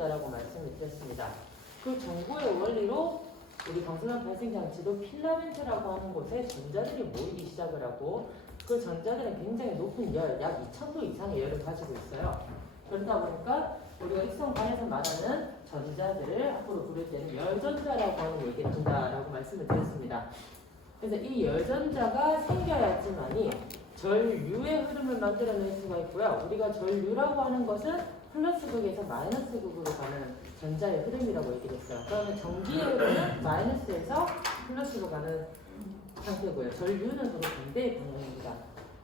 있다라고 말씀을 드렸습니다. 그 정보의 원리로 우리 방사선 발생 장치도 필라멘트라고 하는 곳에 전자들이 모이기 시작을 하고 그 전자들은 굉장히 높은 열, 약 2000도 이상의 열을 가지고 있어요. 그러다 보니까 우리가 익성관에서 말하는 전자들을 앞으로 부를 때는 열전자라고 하는 얘기를 한다라고 말씀을 드렸습니다. 그래서 이 열전자가 생겨야지만이 전류의 흐름을 만들어낼 수가 있고요. 우리가 전류라고 하는 것은 플러스 극에서 마이너스 극으로 가는 전자의 흐름이라고 얘기를 했어요. 그러면 전기의 흐름은 마이너스에서 플러스로 가는 상태고요. 전류는 서로 반대의 방향입니다.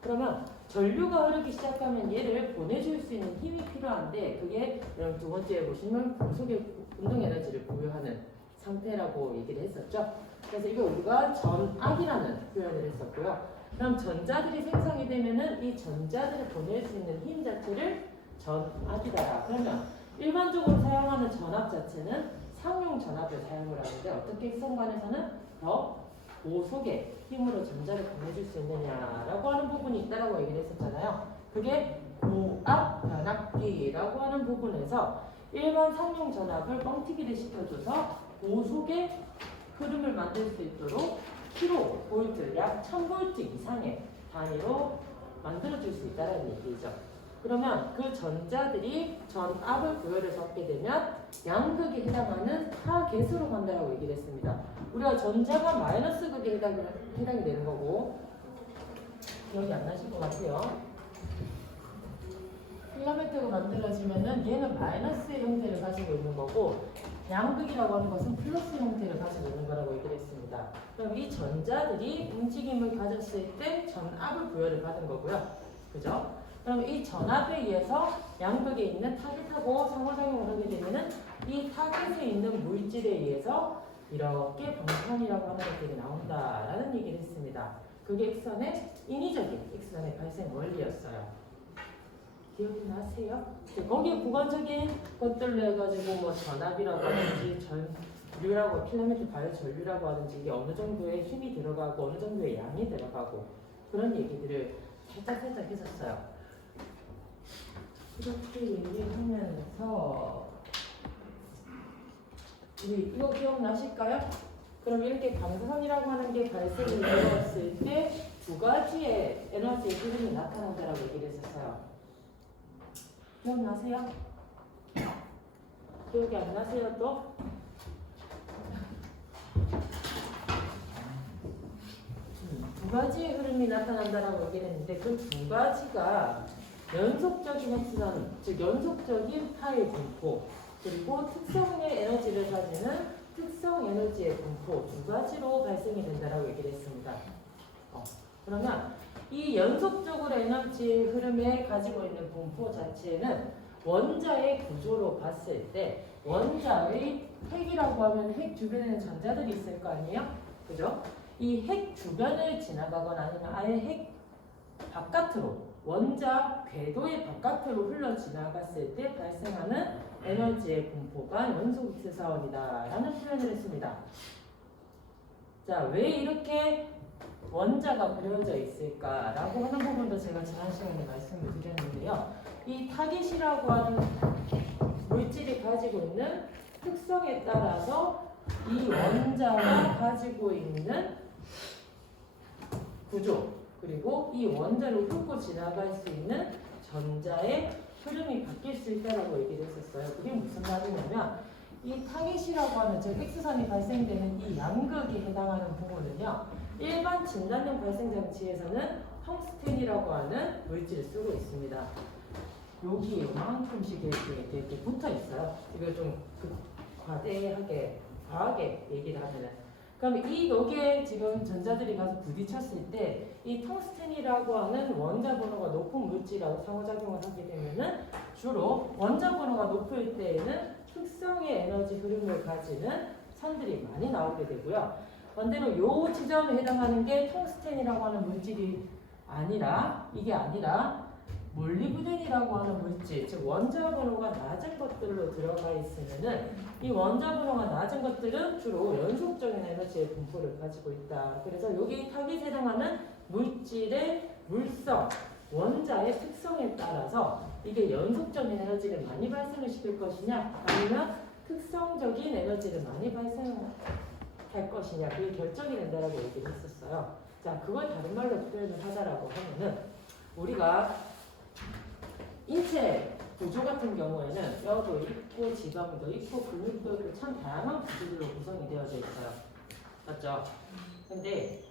그러면 전류가 흐르기 시작하면 얘를 보내줄 수 있는 힘이 필요한데 그게 여러분 두 번째에 보시면 고속의 운동 에너지를 보유하는 상태라고 얘기를 했었죠. 그래서 이거 우리가 전압이라는 표현을 했었고요. 그럼 전자들이 생성이 되면은 이 전자들을 보낼 수 있는 힘 자체를 전압이다. 그러면 일반적으로 사용하는 전압 자체는 상용 전압을 사용을 하는데 어떻게 익성관에서는 더 고속의 힘으로 전자를 보내줄 수 있느냐라고 하는 부분이 있다라고 얘기를 했었잖아요. 그게 고압 변압기라고 하는 부분에서 일반 상용 전압을 뻥튀기를 시켜줘서 고속의 흐름을 만들 수 있도록 킬로볼트, 약 1000볼트 이상의 단위로 만들어줄 수 있다는 얘기죠. 그러면 그 전자들이 전압을 부여해서 얻게 되면 양극에 해당하는 타겟으로 간다고 얘기를 했습니다. 우리가 전자가 마이너스 극에 해당이 되는 거고 기억이 안 나실 것 같아요. 필라멘트가 만들어지면은 얘는 마이너스의 형태를 가지고 있는 거고 양극이라고 하는 것은 플러스 형태를 가지고 있는 거라고 얘기를 했습니다. 그럼 이 전자들이 움직임을 가졌을 때 전압을 부여를 받은 거고요. 그죠? 그럼 이 전압에 의해서 양극에 있는 타겟하고 상호작용을 하게 되면은 이 타겟에 있는 물질에 의해서 이렇게 방탄이라고 하는 것들이 나온다라는 얘기를 했습니다. 그게 X선의 인위적인 X선의 발생 원리였어요. 기억이 나세요? 거기에 구간적인 것들로 해가지고 뭐 전압이라고 하든지 전류라고 필라멘트 바이오 전류라고 하든지 이게 어느 정도의 힘이 들어가고 어느 정도의 양이 들어가고 그런 얘기들을 살짝 했었어요. 이렇게 얘기하면서 우리 이거 기억나실까요? 그럼 이렇게 방사선이라고 하는 게 발생이 되었을 때 두 가지의 에너지의 흐름이 나타난다라고 얘기를 했었어요. 기억나세요? 기억이 안 나세요 또? 두 가지의 흐름이 나타난다라고 얘기를 했는데 그 두 가지가 연속적인 획선, 즉 연속적인 파일 분포 그리고 특성의 에너지를 가지는 특성 에너지의 분포 두 가지로 발생이 된다라고 얘기를 했습니다. 그러면 이 연속적으로 에너지 흐름에 가지고 있는 분포 자체는 원자의 구조로 봤을 때 원자의 핵이라고 하면 핵 주변에는 전자들이 있을 거 아니에요? 그죠? 이 핵 주변을 지나가거나 아니면 아예 핵 바깥으로 원자 궤도의 바깥으로 흘러 지나갔을 때 발생하는 에너지의 분포가 연속 X사원이다라는 표현을 했습니다. 자, 왜 이렇게 원자가 그려져 있을까라고 하는 부분도 제가 지난 시간에 말씀을 드렸는데요. 이 타깃이라고 하는 물질이 가지고 있는 특성에 따라서 이 원자가 가지고 있는 구조 그리고 이 원자를 훑고 지나갈 수 있는 전자의 흐름이 바뀔 수 있다고 얘기를 했었어요. 그게 무슨 말이냐면 이 타깃이라고 하는 즉 X선이 발생되는 이 양극에 해당하는 부분은요. 일반 진단용 발생 장치에서는 텅스텐이라고 하는 물질을 쓰고 있습니다. 여기 이만큼씩 이렇게 붙어 있어요. 이걸 좀 과대하게 과하게 얘기를 하면은 그럼 여기에 지금 전자들이 가서 부딪혔을 때 이 텅스텐이라고 하는 원자 번호가 높은 물질하고 상호작용을 하게 되면은 주로 원자 번호가 높을 때에는 특성의 에너지 흐름을 가지는 선들이 많이 나오게 되고요. 반대로 이 지점에 해당하는 게 텅스텐이라고 하는 물질이 아니라 이게 아니라 몰리브덴이라고 하는 물질, 즉 원자 번호가 낮은 것들로 들어가 있으면은 이 원자 번호가 낮은 것들은 주로 연속적인 에너지의 분포를 가지고 있다. 그래서 여기 타깃에 해당하는 물질의 물성, 원자의 특성에 따라서 이게 연속적인 에너지를 많이 발생을 시킬 것이냐 아니면 특성적인 에너지를 많이 발생할 것이냐 그게 결정이 된다라고 얘기를 했었어요. 자, 그걸 다른 말로 표현을 하자라고 하면은 우리가 인체 구조 같은 경우에는 뼈도 있고 지방도 있고 근육도 있고 참 다양한 구조들로 구성이 되어져 있어요. 맞죠? 근데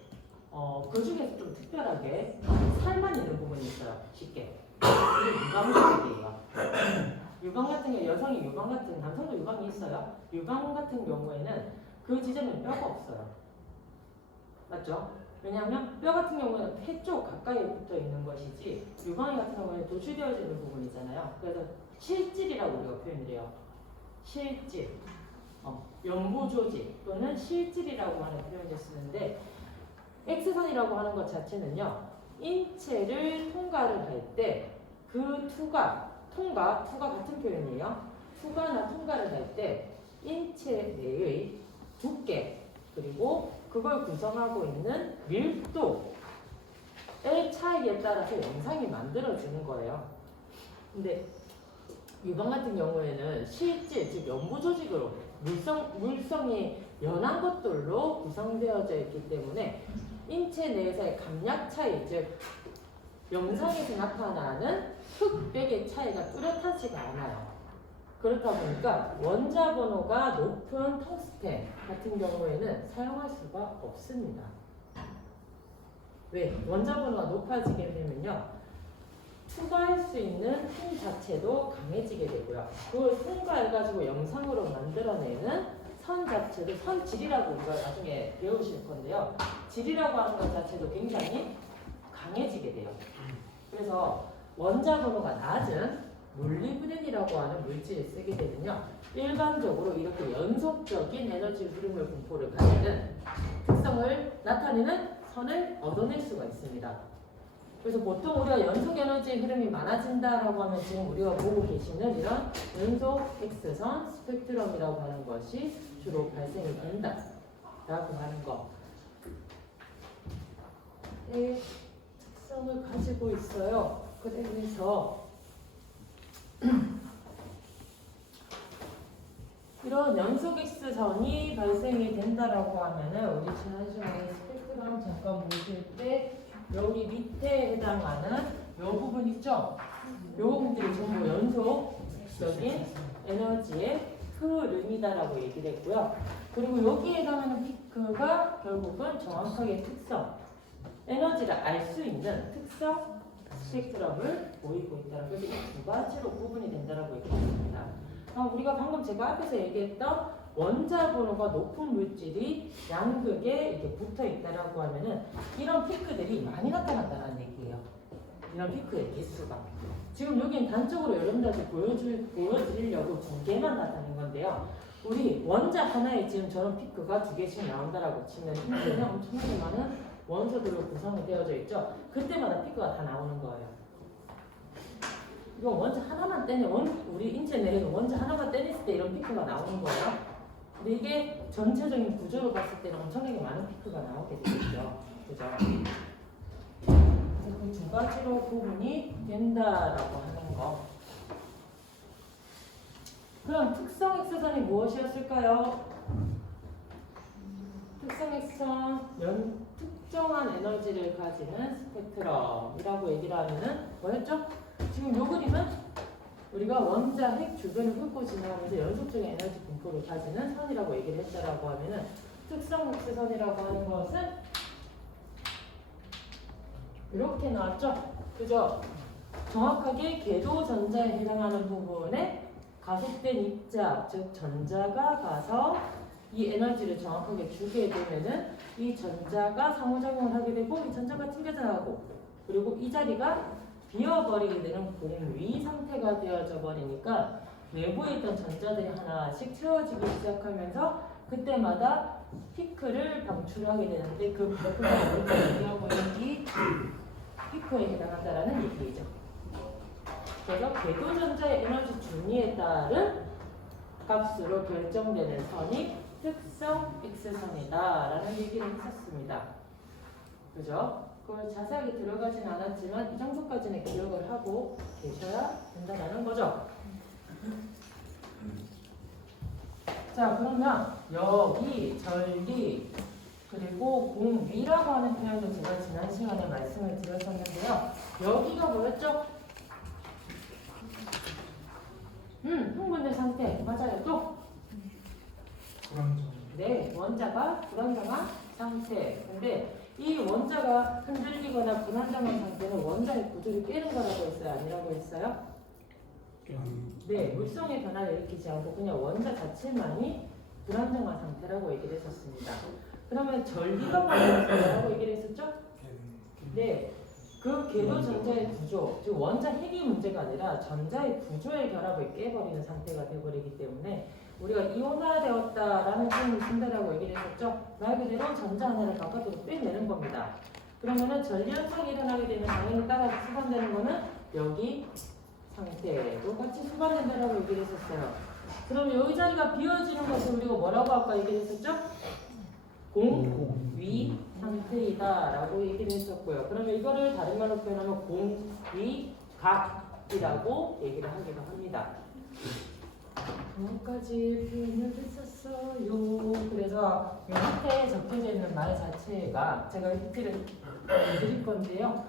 그 중에서 좀 특별하게 살만 있는 부분이 있어요. 쉽게. 이게 유방족이에요. 유방 같은 경우 여성이 유방 같은 남성도 유방이 있어요. 유방 같은 경우에는 그 지점에 뼈가 없어요. 맞죠? 왜냐하면 뼈 같은 경우는 폐 쪽 가까이에 붙어 있는 것이지 유방이 같은 경우에는 도출되어지는 부분이잖아요. 그래서 실질이라고 우리가 표현을 해요. 실질. 연부 조직 또는 실질이라고 하는 표현을 쓰는데 X선이라고 하는 것 자체는요. 인체를 통과를 할 때 그 투가 같은 표현이에요. 투가나 통과를 할 때 인체 내의 두께 그리고 그걸 구성하고 있는 밀도의 차이에 따라서 영상이 만들어지는 거예요. 근데 유방 같은 경우에는 실질, 즉 연부 조직으로 물성이 연한 것들로 구성되어져 있기 때문에 인체 내에서의 감약 차이, 즉 영상에서 나타나는 흑백의 차이가 뚜렷하지가 않아요. 그렇다 보니까 원자 번호가 높은 텅스텐 같은 경우에는 사용할 수가 없습니다. 왜? 원자 번호가 높아지게 되면요. 투과할 수 있는 힘 자체도 강해지게 되고요. 그걸 통과해가지고 영상으로 만들어내는 선 자체도 선질이라고 우리가 나중에 배우실 건데요. 질이라고 하는 것 자체도 굉장히 강해지게 돼요. 그래서 원자 번호가 낮은 몰리브덴이라고 하는 물질을 쓰게 되면요. 일반적으로 이렇게 연속적인 에너지 흐름을 분포를 가지는 특성을 나타내는 선을 얻어낼 수가 있습니다. 그래서 보통 우리가 연속 에너지 흐름이 많아진다라고 하면 지금 우리가 보고 계시는 이런 연속 X선 스펙트럼이라고 하는 것이 주로 발생이 된다라고 하는 거. 의 특성을 가지고 있어요. 그래서 이런 연속 X선이 발생이 된다라고 하면은 우리 지난 시간에 스펙트럼 잠깐 보실 때 여기 밑에 해당하는 요 부분 있죠? 요 부분들이 전부 연속적인 에너지의 흐름이다라고 얘기를 했고요. 그리고 여기에 해당하는 피크가 결국은 정확하게 특성, 에너지를 알 수 있는 특성 스펙트럼을 보이고 있다. 그래서 이 두 가지로 구분이 된다라고 얘기했습니다. 우리가 방금 제가 앞에서 얘기했던 원자 번호가 높은 물질이 양극에 이렇게 붙어 있다라고 하면은 이런 피크들이 많이 나타난다는 얘기예요. 이런 피크의 개수가. 지금 여기는 단적으로 여러분들한테 보여드리려고 2개만 나타낸 건데요. 우리 원자 하나에 지금 저런 피크가 2개씩 나온다라고 치면 인체는 엄청나게 많은 원소들로 구성이 되어져 있죠. 그때마다 피크가 다 나오는 거예요. 이거 원자 하나만 우리 인체 내에서 원자 하나만 떼냈을 때 이런 피크가 나오는 거예요. 근데 이게 전체적인 구조로 봤을 때는 엄청나게 많은 피크가 나오게 되겠죠. 그죠? 그 두 가지로 구분이 된다라고 하는 거. 그럼 특성 X선이 무엇이었을까요? 특성 X선, 특정한 에너지를 가지는 스펙트럼이라고 얘기를 하면은 뭐였죠? 지금 요 그림은 우리가 원자 핵 주변을 훑고 지나가면서 연속적인 에너지 분포를 가지는 선이라고 얘기를 했다라고 하면은 특성 X선이라고 하는 것은 이렇게 나왔죠? 그죠? 정확하게 궤도 전자에 해당하는 부분에 가속된 입자, 즉 전자가 가서 이 에너지를 정확하게 주게 되면은 이 전자가 상호작용을 하게 되고 이 전자가 튕겨져 나가고 그리고 이 자리가 비어버리게 되는 공위 상태가 되어져 버리니까 내부에 있던 전자들이 하나씩 채워지기 시작하면서 그때마다 피크를 방출하게 되는데 그 피크가 우리가 얘기하고 있는 이 피크에 해당한다라는 얘기죠. 그래서 궤도 전자의 에너지 준위에 따른 값으로 결정되는 선이 특성 X선이다 라는 얘기를 했었습니다. 그죠? 그걸 자세하게 들어가진 않았지만 이 정도까지는 기억을 하고 계셔야 된다는 거죠. 자, 그러면 여기 전리 그리고 공위라고 하는 표현도 제가 지난 시간에 말씀을 드렸었는데요. 여기가 뭐였죠? 흥분된 상태. 맞아요. 또? 불안정. 네, 원자가 불안정한 상태. 근데 이 원자가 흔들리거나 불안정한 상태는 원자의 구조를 깨는 거라고 했어요? 아니라고 했어요? 네, 물성의 변화를 일으키지 않고 그냥 원자 자체만이 불안정한 상태라고 얘기를 했었습니다. 그러면 전리가 뭐라고 얘기를 했었죠? 네, 그 궤도 전자의 구조, 즉 원자 핵이 문제가 아니라 전자의 구조의 결합을 깨버리는 상태가 되어버리기 때문에 우리가 이온화되었다라는 표현을 쓴다라고 얘기를 했었죠. 말 그대로 전자 하나를 바깥으로 빼내는 겁니다. 그러면은 전리 현상이 일어나게 되면 당연히 따라서 수반되는 거는 여기 상태로 같이 수반된다라고 얘기를 했었어요. 그럼 여기 자리가 비워지는 것을 우리가 뭐라고 아까 얘기를 했었죠? 공위 상태이다라고 얘기를 했었고요. 그러면 이거를 다른 말로 표현하면 공위각이라고 얘기를 하기도 합니다. 여기까지 표현을 했었어요. 그래서 이 밑에 적혀져 있는 말 자체가 제가 PP를 드릴 건데요.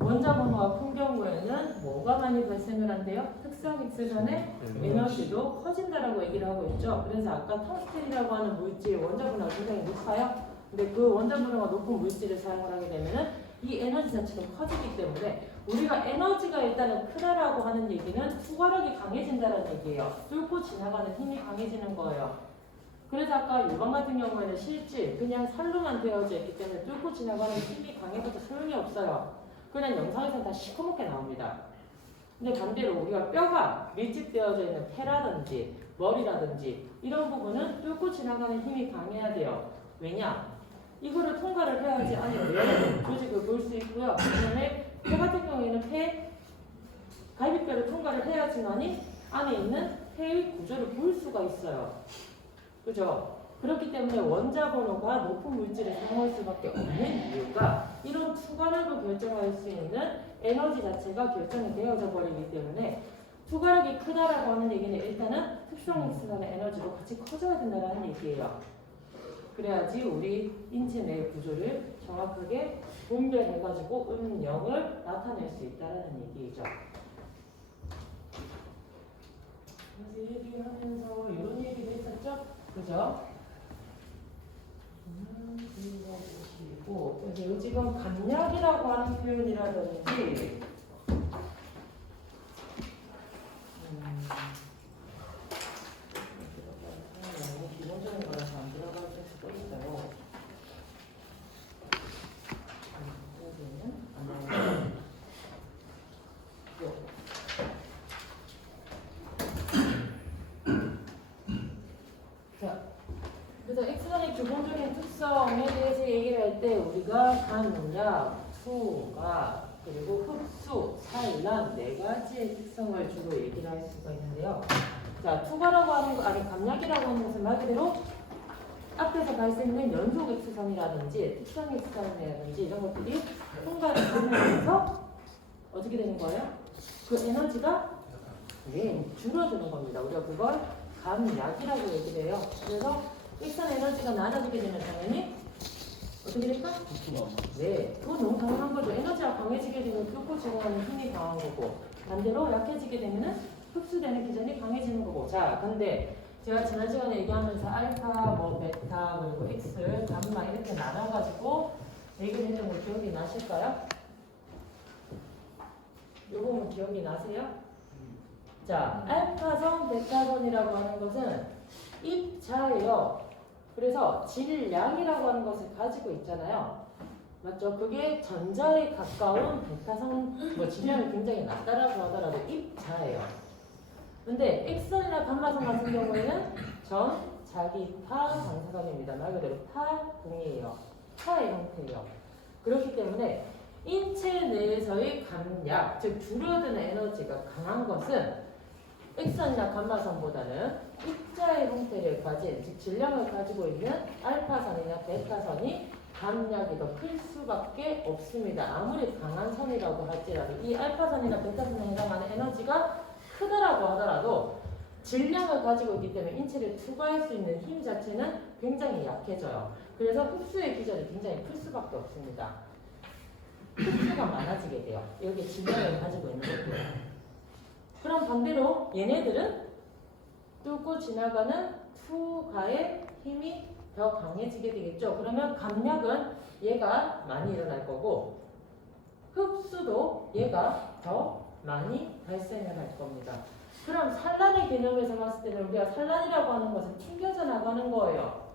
원자 번호가 큰 경우에는 뭐가 많이 발생을 한대요? 특성 X전에 에너지도 커진다라고 얘기를 하고 있죠. 그래서 아까 텅스텐이라고 하는 물질 원자 번호가 굉장히 높아요. 근데 그 원자 번호가 높은 물질을 사용을 하게 되면은 이 에너지 자체도 커지기 때문에 우리가 에너지가 일단은 크다라고 하는 얘기는 투과력이 강해진다는 얘기예요. 뚫고 지나가는 힘이 강해지는 거예요. 그래서 아까 유방 같은 경우에는 실질 그냥 살로만 되어져 있기 때문에 뚫고 지나가는 힘이 강해져도 소용이 없어요. 그냥 영상에서는 다 시커멓게 나옵니다. 근데 반대로 우리가 뼈가 밀집되어져 있는 폐라든지 머리라든지 이런 부분은 뚫고 지나가는 힘이 강해야 돼요. 왜냐? 이거를 통과를 해야지 안에 뇌 조직을 볼 수 있고요. 그다음에 폐 같은 경우에는 폐 갈비뼈를 통과를 해야지만이 안에 있는 폐의 구조를 볼 수가 있어요. 그죠? 그렇기 때문에 원자 번호가 높은 물질을 사용할 수밖에 없는 이유가 이런 투과력을 결정할 수 있는 에너지 자체가 결정이 되어져 버리기 때문에 투과력이 크다라고 하는 얘기는 일단은 특성 X간의 에너지도 같이 커져야 된다는 얘기예요. 그래야지 우리 인체 내 구조를 정확하게 분별해가지고 음영을 나타낼 수 있다는 얘기죠. 그래서 얘기하면서 이런 얘기를 했었죠? 그죠? 읽어보시고 여기 지금 감약이라고 하는 표현이라든지 기본적인 거라서 안 들어갈 수도 있어요. 자, 그래서 X선의 기본적인 특성에 대해서 얘기를 할 때 우리가 감약, 투과, 그리고 흡수, 산란 네 가지의 특성을 주로 얘기를 할 수가 있는데요. 자, 투과라고 하는 거, 아니 감약이라고 하는 것은 말 그대로 앞에서 발생된 연속 X선이라든지 특성 X선이라든지 이런 것들이 통과를 하면서 어떻게 되는 거예요? 그 에너지가 줄어드는 겁니다. 우리가 그걸 감약이라고 얘기를 해요. 그래서 X선 에너지가 낮아지게 되면 당연히 어떻게 될까? 네, 그건 너무 당연한 거죠. 에너지가 강해지게 되면 뚫고 지나가는 힘이 강한 거고 반대로 약해지게 되면은 흡수되는 기전이 강해지는 거고. 자, 근데 제가 지난 시간에 얘기하면서 알파, 뭐 베타, 그리고 X, 감마 이렇게 나눠가지고 얘기를 했던 거 기억이 나실까요? 요거 기억이 나세요? 자, 알파선, 베타선이라고 하는 것은 입자예요. 그래서 질량이라고 하는 것을 가지고 있잖아요. 맞죠? 그게 전자에 가까운 베타선, 뭐 질량이 굉장히 낮다라고 하더라도 입자예요. 근데 X선이나 감마선 같은 경우에는 전 자기타 방사선입니다. 말 그대로 타동이에요. 타의 형태예요. 그렇기 때문에 인체 내에서의 감약, 즉 줄어드는 에너지가 강한 것은 X선이나 감마선보다는 입자의 형태를 가진, 즉 질량을 가지고 있는 알파선이나 베타선이 감량이 더 클 수밖에 없습니다. 아무리 강한 선이라고 할지라도 이 알파선이나 베타선에 해당하는 에너지가 크다라고 하더라도 질량을 가지고 있기 때문에 인체를 투과할 수 있는 힘 자체는 굉장히 약해져요. 그래서 흡수의 기전이 굉장히 클 수밖에 없습니다. 흡수가 많아지게 돼요. 여기 질량을 가지고 있는 것들. 그럼 반대로 얘네들은 뚫고 지나가는 투과의 힘이 더 강해지게 되겠죠. 그러면 감량은 얘가 많이 일어날 거고 흡수도 얘가 더 많이 발생을 할 겁니다. 그럼 산란의 개념에서 봤을 때는 우리가 산란이라고 하는 것은 튕겨져 나가는 거예요.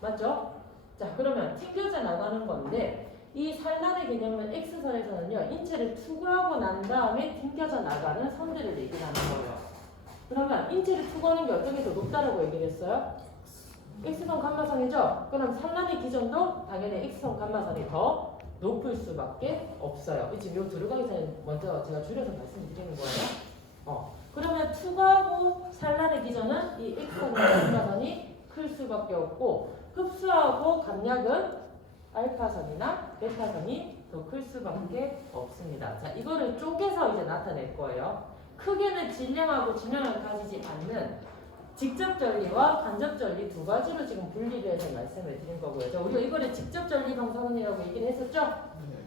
맞죠? 자, 그러면 튕겨져 나가는 건데 이 산란의 개념은 X선에서는요. 인체를 투구하고 난 다음에 튕겨져 나가는 선들을 얘기하는 거예요. 그러면 인체를 투구하는 게 어떤 게 더 높다라고 얘기를 했어요? X선 감마선이죠? 그럼 산란의 기전도 당연히 X선 감마선이 더 높을 수밖에 없어요. 지금 요 들어가기 전에 먼저 제가 줄여서 말씀드리는 거예요. 그러면 투과하고 산란의 기전은 이 X선 감마선이 클 수밖에 없고 흡수하고 감량은 알파선이나 베타선이 더 클 수밖에 없습니다. 자, 이거를 쪼개서 이제 나타낼 거예요. 크게는 질량하고 질량을 가지지 않는 직접 전리와 간접 전리 두 가지로 지금 분리를 해서 말씀을 드린 거고요. 자, 우리가 이거를 직접 전리 방사선이라고 얘기를 했었죠?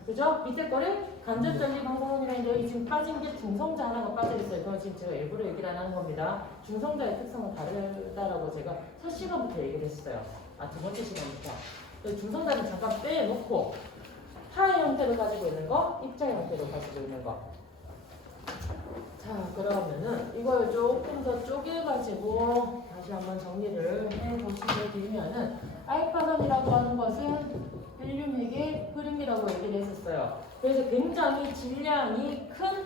그죠? 밑에 거를 간접 전리 방사선이라는 게 여기 지금 빠진 게 중성자 하나가 빠져있어요. 그건 지금 제가 일부러 얘기를 안 하는 겁니다. 중성자의 특성은 다르다라고 제가 첫 시간부터 얘기를 했어요. 두 번째 시간부터. 중성자는 잠깐 빼놓고 하의 형태로 가지고 있는 거, 입자의 형태로 가지고 있는 거. 자, 그러면은 이걸 조금 더 쪼개가지고 다시 한번 정리를 해보시게 되면은 알파선이라고 하는 것은 헬륨핵의 흐름이라고 얘기를 했었어요. 그래서 굉장히 질량이 큰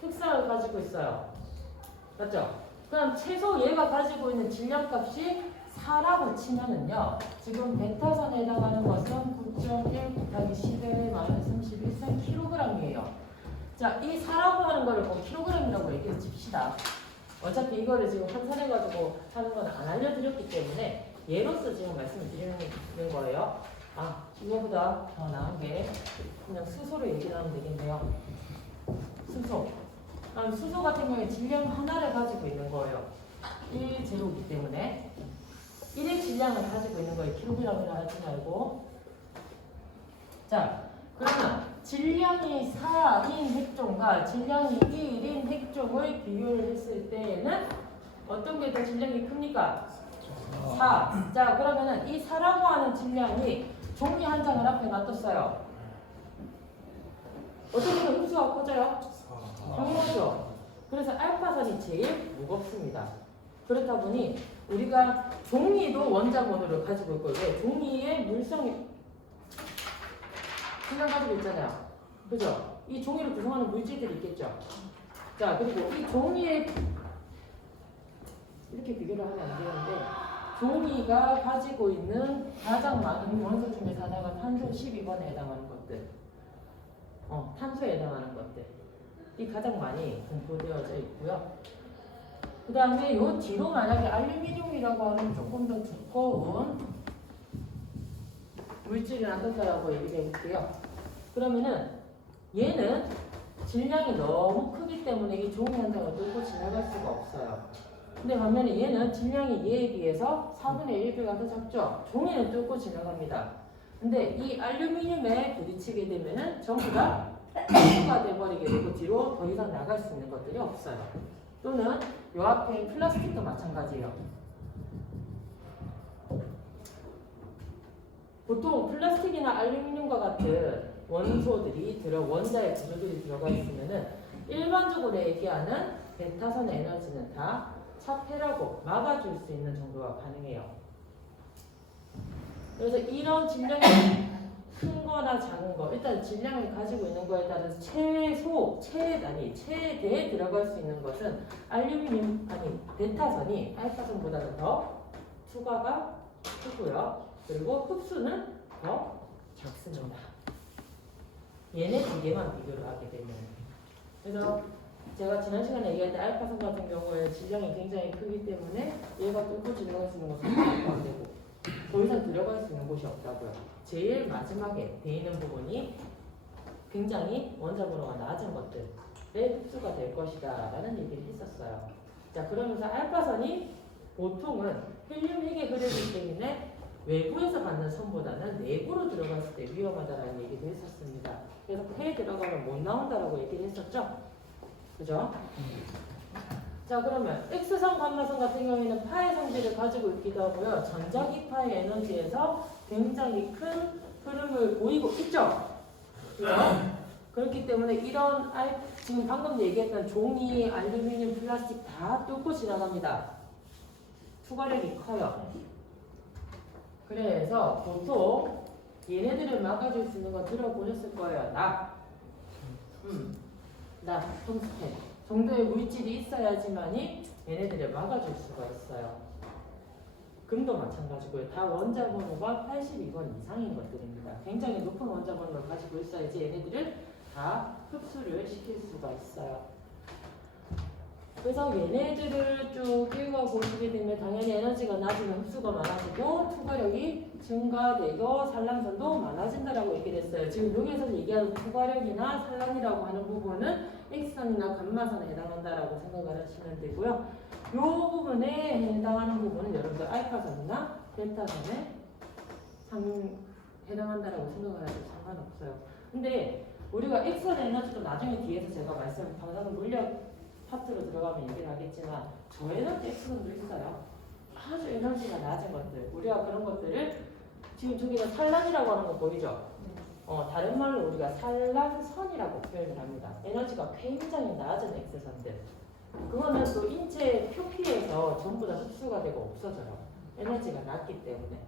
특성을 가지고 있어요. 맞죠? 그럼 최소 얘가 가지고 있는 질량값이 4라고 치면은요. 지금 베타선에 해당하는 것은 9.1 곱하기 10의 마이너스 31생 kg이에요. 자, 이 4라고 하는 거를 꼭 kg이라고 얘기해 칩시다. 어차피 이거를 지금 환산해가지고 하는 건 안 알려드렸기 때문에 얘로서 지금 말씀을 드리는 거예요. 이거보다 더 나은 게 그냥 수소로 얘기를 하면 되겠네요. 수소. 수소 같은 경우에 질량 하나를 가지고 있는 거예요. 1제로이기 때문에 1의 질량을 가지고 있는 거예요. 킬로그램이라 하지 말고. 자, 그러면 질량이 4인 핵종과 질량이 1인 핵종을 비교를 했을 때에는 어떤 게 더 질량이 큽니까? 4. 자, 그러면은 이 4라고 하는 질량이 종이 한 장을 앞에 놔뒀어요. 어떻게 더 흡수가 커져요? 당연하죠. 그래서 알파선이 제일 무겁습니다. 그렇다 보니 우리가 종이도 원자번호를 가지고 있고 종이의 물성이 질량 가지고 있잖아요. 그죠? 이 종이를 구성하는 물질들이 있겠죠. 자, 그리고 이 종이의 이렇게 비교를 하면 안 되는데 종이가 가지고 있는 가장 많은 원소 중에서 하나가 탄소 12번에 해당하는 것들. 탄소에 해당하는 것들. 이 가장 많이 분포되어져 있고요. 그 다음에 요 뒤로 만약에 알루미늄이라고 하는 조금 더 두꺼운 물질이 놔뒀다라고 얘기를 해볼게요. 그러면은 얘는 질량이 너무 크기 때문에 이 종이 한 장을 뚫고 지나갈 수가 없어요. 근데 반면에 얘는 질량이 얘에 비해서 4분의 1배가 더 작죠. 종이는 뚫고 지나갑니다. 근데 이 알루미늄에 부딪히게 되면은 전부 다 흡수가 돼버리게 되고 뒤로 더 이상 나갈 수 있는 것들이 없어요. 또는 요 앞에 플라스틱도 마찬가지예요. 보통 플라스틱이나 알루미늄과 같은 원소들이 원자의 구조들이 들어가 있으면은 일반적으로 얘기하는 베타선 에너지는 다 차폐라고 막아줄 수 있는 정도가 가능해요. 그래서 이런 질량이 큰 거나 작은 거, 일단 질량을 가지고 있는 거에 따라서 최대에 들어갈 수 있는 것은 베타선이 알파선보다는 더 투과가 크고요. 그리고 흡수는 더 작습니다. 얘네 두 개만 비교를 하게 되면. 그래서 제가 지난 시간에 얘기할 때 알파선 같은 경우에 질량이 굉장히 크기 때문에 얘가 뚫고 지나갈 수 있는 것은 안 되고 더 이상 들어갈 수 있는 곳이 없다고요. 제일 마지막에 돼 있는 부분이 굉장히 원자번호가 낮은 것들의 흡수가 될 것이다 라는 얘기를 했었어요. 자, 그러면서 알파선이 보통은 헬륨핵에 흐르기 때문에 외부에서 받는 선보다는 내부로 들어갔을 때 위험하다라는 얘기도 했었습니다. 그래서 폐에 들어가면 못 나온다라고 얘기를 했었죠. 그죠? 자, 그러면 X선, 감마선 같은 경우에는 파의 성질을 가지고 있기도 하고요. 전자기파의 에너지에서 굉장히 큰 흐름을 보이고 있죠. 그죠? 그렇기 때문에 이런 지금 방금 얘기했던 종이, 알루미늄, 플라스틱 다 뚫고 지나갑니다. 투과력이 커요. 그래서 보통 얘네들을 막아줄 수 있는 거 들어보셨을 거예요. 납, 텅스텐 정도의 물질이 있어야지만이 얘네들을 막아줄 수가 있어요. 금도 마찬가지고요. 다 원자번호가 82번 이상인 것들입니다. 굉장히 높은 원자번호를 가지고 있어야지 얘네들을 다 흡수를 시킬 수가 있어요. 그래서 얘네들을 쭉 읽어보시게 되면 당연히 에너지가 낮으면 흡수가 많아지고 투과력이 증가되고 산란선도 많아진다라고 얘기를 했어요. 지금 여기에서 얘기하는 투과력이나 산란이라고 하는 부분은 X선이나 감마선에 해당한다라고 생각을 하시면 되고요. 이 부분에 해당하는 부분은 여러분들 알파선이나 델타선에 해당한다라고 생각을 하셔도 상관없어요. 근데 우리가 X선 에너지도 나중에 뒤에서 제가 방사선 물력 파트로 들어가면 얘기를 하겠지만 저 에너지 X선도 있어요. 아주 에너지가 낮은 것들. 우리가 그런 것들을 지금 저기가 산란이라고 하는 거 보이죠? 다른 말로 우리가 산란선이라고 표현을 합니다. 에너지가 굉장히 낮은 X선들. 그거는 또 인체 표피에서 전부 다 흡수가 되고 없어져요. 에너지가 낮기 때문에.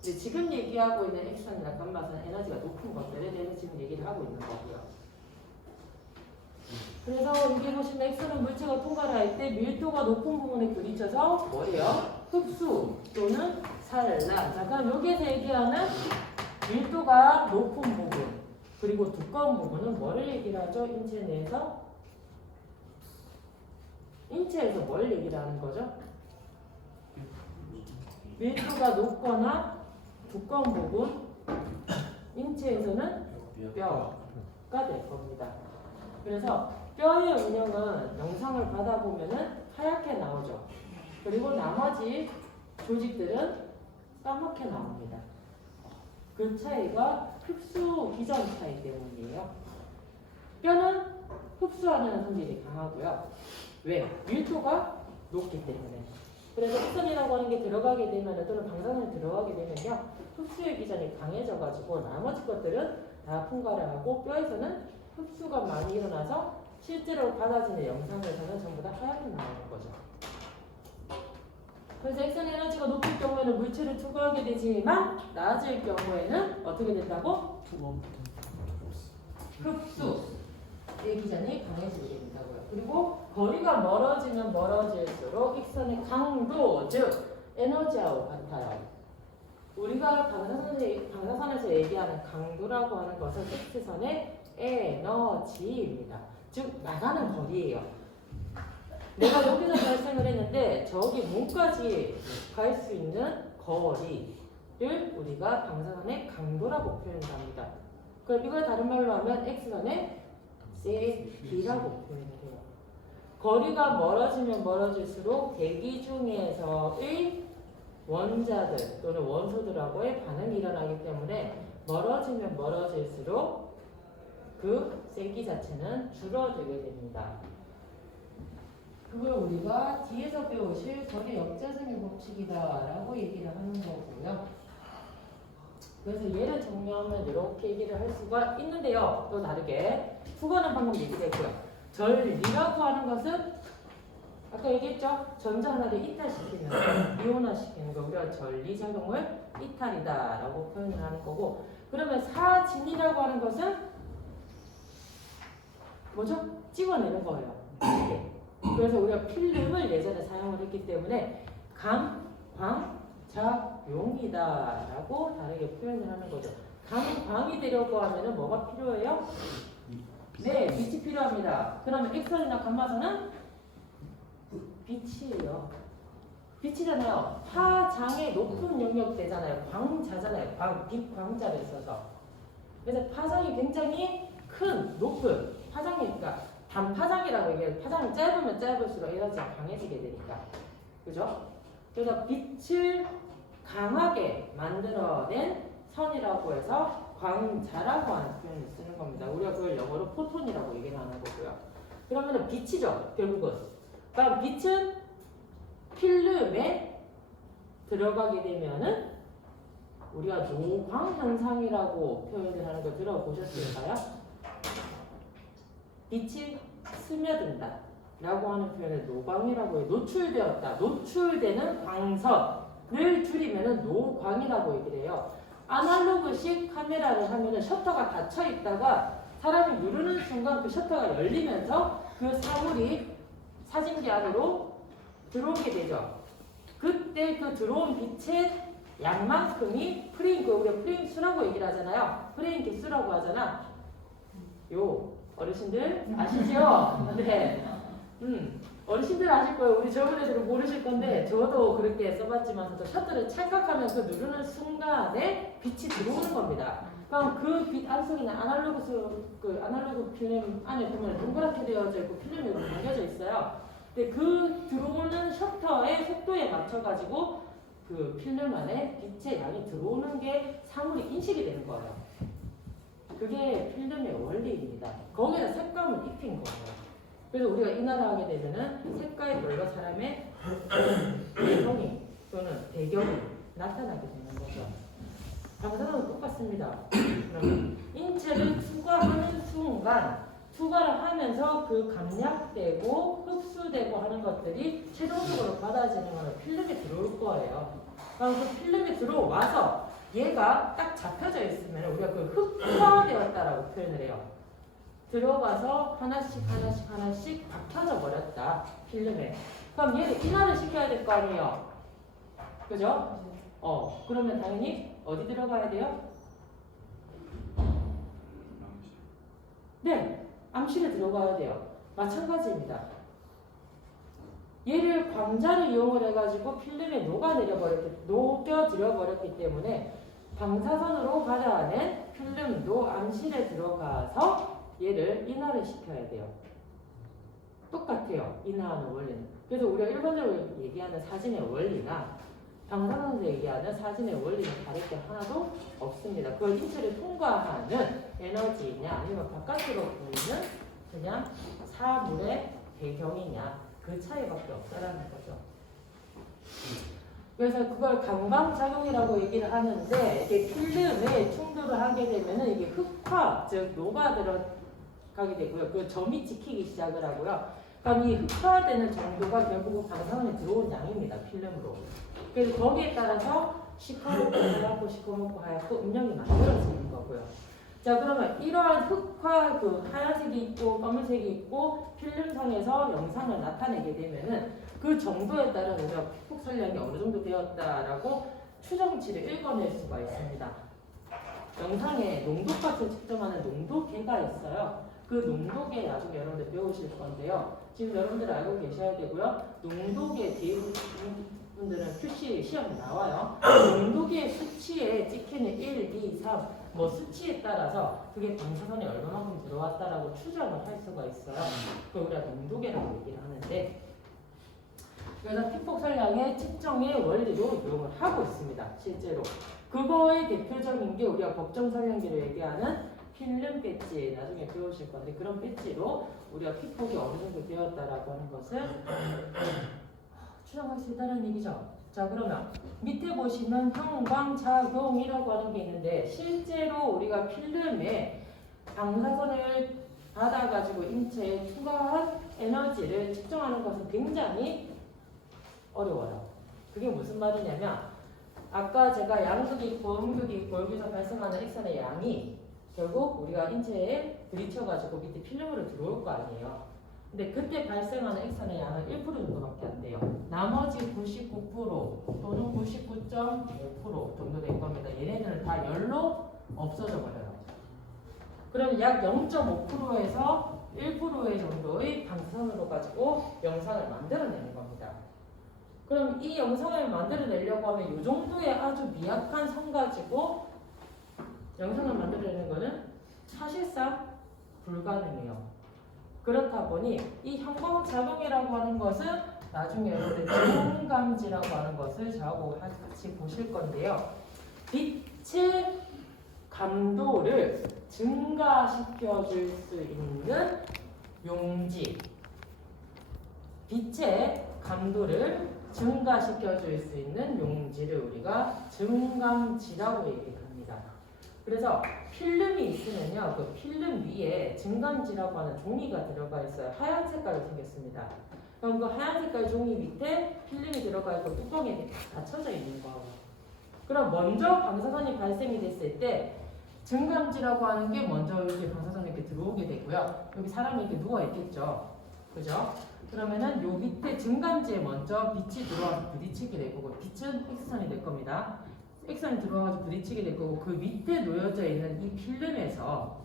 근데 지금 얘기하고 있는 X선이나 감마선 에너지가 높은 것들에 대해서 지금 얘기를 하고 있는 거고요. 그래서 여기 보시면 X는 물체가 통과를 할 때 밀도가 높은 부분에 부딪혀서 뭐예요? 흡수 또는 산란. 자, 그럼 여기에서 얘기하는 밀도가 높은 부분 그리고 두꺼운 부분은 뭐를 얘기를 하죠? 인체 내에서? 인체에서 뭘 얘기를 하는 거죠? 밀도가 높거나 두꺼운 부분 인체에서는 뼈가 될 겁니다. 그래서 뼈의 운영은 영상을 받아보면은 하얗게 나오죠. 그리고 나머지 조직들은 까맣게 나옵니다. 그 차이가 흡수 기전 차이 때문이에요. 뼈는 흡수하는 성질이 강하고요. 왜? 밀도가 높기 때문에. 그래서 X선이라고 하는 게 들어가게 되면 또는 방사선이 들어가게 되면요. 흡수의 기전이 강해져가지고 나머지 것들은 다 풍과를 하고 뼈에서는 흡수가 많이 일어나서 실제로 받아지는 영상에서는 전부 다 하얗게 나오는 거죠. 그래서 X선 에너지가 높을 경우에는 물체를 투과하게 되지만 낮을 경우에는 어떻게 된다고? 흡수의 기전이 강해지게 된다고요. 그리고 거리가 멀어지면 멀어질수록 X선의 강도, 즉 에너지하고 같아요. 우리가 방사선에서 얘기하는 강도라고 하는 것은 X선의 에너지입니다. 즉 나가는 거리예요. 내가 여기서 발생을 했는데 저기 문까지 갈 수 있는 거리를 우리가 방사선의 강도라고 표현합니다. 그럼 이걸 다른 말로 하면 X선의 세기라고 표현해요. 거리가 멀어지면 멀어질수록 대기 중에서의 원자들 또는 원소들하고의 반응이 일어나기 때문에 멀어지면 멀어질수록 그 세기 자체는 줄어들게 됩니다. 그걸 우리가 뒤에서 배우실 거리 역자성의 법칙이다라고 얘기를 하는 거고요. 그래서 얘를 정리하면 이렇게 얘기를 할 수가 있는데요. 또 다르게 수거는 방금 얘기했고요. 전리라고 하는 것은 아까 얘기했죠? 전자 하나를 이탈시키면서 이온화시키는 거 우리가 전리작용을 이탈이다라고 표현을 하는 거고 그러면 사진이라고 하는 것은 뭐죠? 찍어내는 거예요. 이렇게. 그래서 우리가 필름을 예전에 사용을 했기 때문에 강광작용이다라고 다르게 표현을 하는 거죠. 강광이 되려고 하면은 뭐가 필요해요? 네, 빛이 필요합니다. 그러면 X선이나 감마선은 빛이에요. 빛이잖아요. 파장의 높은 영역 되잖아요. 광자잖아요. 빛 광자를 써서. 그래서 파장이 굉장히 큰, 높은 파장이니까 단파장이라고 얘기해요. 파장이 짧으면 짧을수록 에너지가 강해지게 되니까. 그죠? 그래서 빛을 강하게 만들어낸 선이라고 해서 광자라고 하는 표현을 쓰는 겁니다. 우리가 그걸 영어로 포톤이라고 얘기를 하는 거고요. 그러면은 빛이죠, 결국은. 그러니까 빛은 필름에 들어가게 되면은 우리가 노광 현상이라고 표현을 하는 거 들어보셨을까요? 빛이 스며든다 라고 하는 표현을 노광이라고 해요. 노출되었다. 노출되는 광선을 줄이면은 노광이라고 얘기를 해요. 아날로그식 카메라를 하면은 셔터가 닫혀 있다가 사람이 누르는 순간 그 셔터가 열리면서 그 사물이 사진기 안으로 들어오게 되죠. 그때 그 들어온 빛의 양만큼이 우리가 프레임 수라고 얘기를 하잖아요. 프레임 개수라고 하잖아. 요 어르신들 아시죠? 네. 어르신들 아실 거예요. 우리 젊은 애들은 모르실 건데 저도 그렇게 써봤지만 셔터를 찰칵하면 그 누르는 순간에 빛이 들어오는 겁니다. 그럼 그 빛 안속에는 아날로그 필름 안에 보면 동그랗게 되어져 있고 필름이 담겨져 있어요. 근데 그 들어오는 셔터의 속도에 맞춰가지고 그 필름 안에 빛의 양이 들어오는 게 사물이 인식이 되는 거예요. 그게 필름의 원리입니다. 거기에 색감을 입힌 거예요. 그래서 우리가 인화를 하게 되면은 색깔별로 사람의 내용이 또는 배경이 나타나게 되는 거죠. 방사선은 똑같습니다. 그러면 인체를 투과하는 순간 투과를 하면서 그 감략되고 흡수되고 하는 것들이 최종적으로 받아지는 거는 필름에 들어올 거예요. 그럼 그 필름에 들어와서 얘가 딱 잡혀져 있으면 우리가 그 흡화되었다라고 표현을 해요. 들어가서 하나씩 박혀져 버렸다. 필름에. 그럼 얘를 인화를 시켜야 될 거 아니에요. 그죠? 그러면 당연히 어디 들어가야 돼요? 네, 암실에 들어가야 돼요. 마찬가지입니다. 얘를 광자를 이용을 해가지고 필름에 녹여들여 버렸기 때문에 방사선으로 받아낸 필름도 암실에 들어가서 얘를 인화를 시켜야 돼요. 똑같아요. 인화하는 원리는. 그래서 우리가 일반적으로 얘기하는 사진의 원리나 방사선에서 얘기하는 사진의 원리는 다를 게 하나도 없습니다. 그걸 인체를 통과하는 에너지냐 아니면 바깥으로 보이는 그냥 사물의 배경이냐 그 차이밖에 없다라는 거죠. 그래서 그걸 감광작용이라고 얘기를 하는데 이게 필름에 충돌을 하게 되면은 이게 흑화 즉 녹아들어가게 되고요. 그 점이 찍히기 시작을 하고요. 그럼 이 흑화되는 정도가 결국은 방사선에 들어온 양입니다. 필름으로. 그래서 거기에 따라서 시커멓고 하얗고 음영이 만들어지는 거고요. 자 그러면 이러한 흑화 하얀색이 있고 검은색이 있고 필름상에서 영상을 나타내게 되면은 그 정도에 따른 우리가 피폭 선량이 어느 정도 되었다라고 추정치를 읽어낼 수가 있습니다. 영상에 농도값을 측정하는 농도계가 있어요. 그 농도계 나중에 여러분들 배우실 건데요. 지금 여러분들 알고 계셔야 되고요. 농도계 분들은 QC 시험에 나와요. 농도계 수치에 찍히는 1, 2, 3 수치에 따라서 그게 방사선이 얼마만큼 들어왔다라고 추정을 할 수가 있어요. 그걸 우리가 농도계라고 얘기를 하는데 그래서 피폭 선량의 측정의 원리로 이용을 하고 있습니다. 실제로. 그거의 대표적인 게 우리가 법정 선량기로 얘기하는 필름 배지 나중에 배우실 건데 그런 배지로 우리가 피폭이 어느 정도 되었다라고 하는 것을 추정할 수 있다는 얘기죠. 자 그러면 밑에 보시면 형광작용이라고 하는 게 있는데 실제로 우리가 필름에 방사선을 받아가지고 인체에 투과한 에너지를 측정하는 것은 굉장히 어려워요. 그게 무슨 말이냐면 아까 제가 양극이 있고 음극이 있고 여기서 발생하는 X선의 양이 결국 우리가 인체에 부딪혀가지고 밑에 필름으로 들어올 거 아니에요. 근데 그때 발생하는 X선의 양은 1% 정도밖에 안 돼요. 나머지 99% 또는 99.5% 정도 될 겁니다. 얘네들은 다 열로 없어져 버려요. 그럼 약 0.5%에서 1%의 정도의 방사선으로 가지고 영상을 만들어내는 겁니다. 그럼 이 영상을 만들어내려고 하면 이 정도의 아주 미약한 선 가지고 영상을 만들어내는 거는 사실상 불가능해요. 그렇다 보니 이 형광작용이라고 하는 것은 나중에 여러분들 증감지라고 하는 것을 저하고 같이 보실 건데요. 빛의 감도를 증가시켜 줄 수 있는 용지, 빛의 감도를 증가시켜 줄 수 있는 용지를 우리가 증감지라고 얘기를 합니다. 그래서 필름이 있으면요, 그 필름 위에 증감지라고 하는 종이가 들어가 있어요. 하얀 색깔로 생겼습니다. 그럼 그 하얀 색깔 종이 밑에 필름이 들어가 있고 뚜껑이 닫혀져 있는 거예요. 그럼 먼저 방사선이 발생이 됐을 때 증감지라고 하는 게 먼저 이렇게 방사선이 이렇게 들어오게 되고요. 여기 사람이 이렇게 누워 있겠죠, 그죠? 그러면은 요 밑에 증감지에 먼저 빛이 들어와서 부딪히게 될 거고, 빛은 X선이 될 겁니다. X선이 들어와서 부딪히게 될 거고, 그 밑에 놓여져 있는 이 필름에서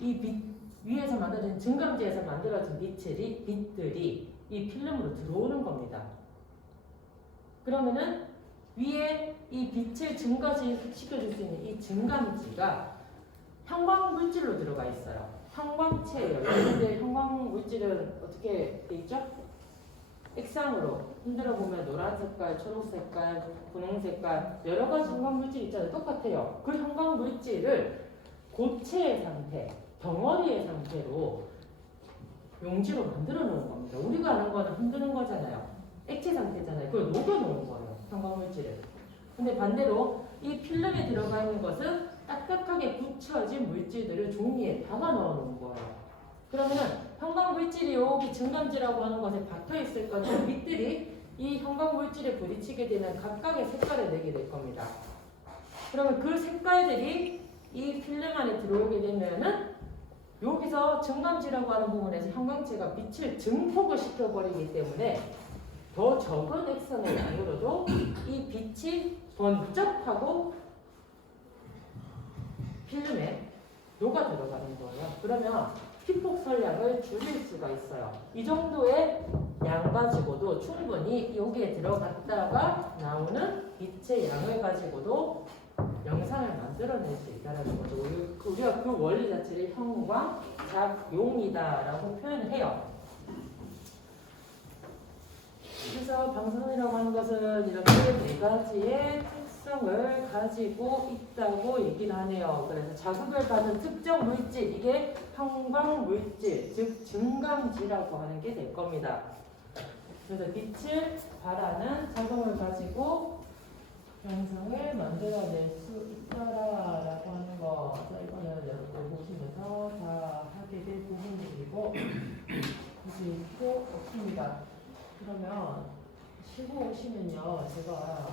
이 빛 위에서 만들어진 증감지에서 만들어진 빛들이 이 필름으로 들어오는 겁니다. 그러면은 위에 이 빛을 증가시켜줄 수 있는 이 증감지가 형광물질로 들어가 있어요. 형광체예요. 여러분들 형광물질은 어떻게 돼 있죠? 액상으로 흔들어 보면 노란 색깔, 초록 색깔, 분홍 색깔 여러 가지 형광물질 있잖아요. 똑같아요. 그 형광물질을 고체의 상태, 덩어리의 상태로 용지로 만들어 놓은 겁니다. 우리가 아는 거는 흔드는 거잖아요. 액체 상태잖아요. 그걸 녹여 놓은 거예요. 형광물질을. 근데 반대로 이 필름에 들어가 있는 것은 딱딱하게 굳혀진 물질들을 종이에 담아 넣어 놓은 거예요. 그러면은 형광물질이 여기 증감지라고 하는 것에 박혀 있을 건데 빛들이 이 형광물질에 부딪히게 되면 각각의 색깔을 내게 될 겁니다. 그러면 그 색깔들이 이 필름 안에 들어오게 되면은 여기서 증감지라고 하는 부분에서 형광체가 빛을 증폭을 시켜버리기 때문에 더 적은 X선의 양으로도 이 빛이 번쩍하고 필름에 녹아 들어가는 거예요. 그러면 피폭설량을 줄일 수가 있어요. 이 정도의 양 가지고도 충분히 여기에 들어갔다가 나오는 빛의 양을 가지고도 영상을 만들어낼 수 있다는 거죠. 우리가 그 원리 자체를 형광작용이다라고 표현을 해요. 그래서 방사선이라고 하는 것은 이렇게 네 가지의 특성을 가지고 있다고 얘기를 하네요. 그래서 자극을 받은 특정 물질, 이게 형광물질, 즉 증감지라고 하는 게 될 겁니다. 그래서 빛을 발하는 작용을 가지고 영상을 만들어낼 수 있다라고 하는 거. 자, 이거는 여러분들 보시면서 다 하게 될 부분들이고 굳이 있고 없습니다. 그러면 쉬고 오시면요, 제가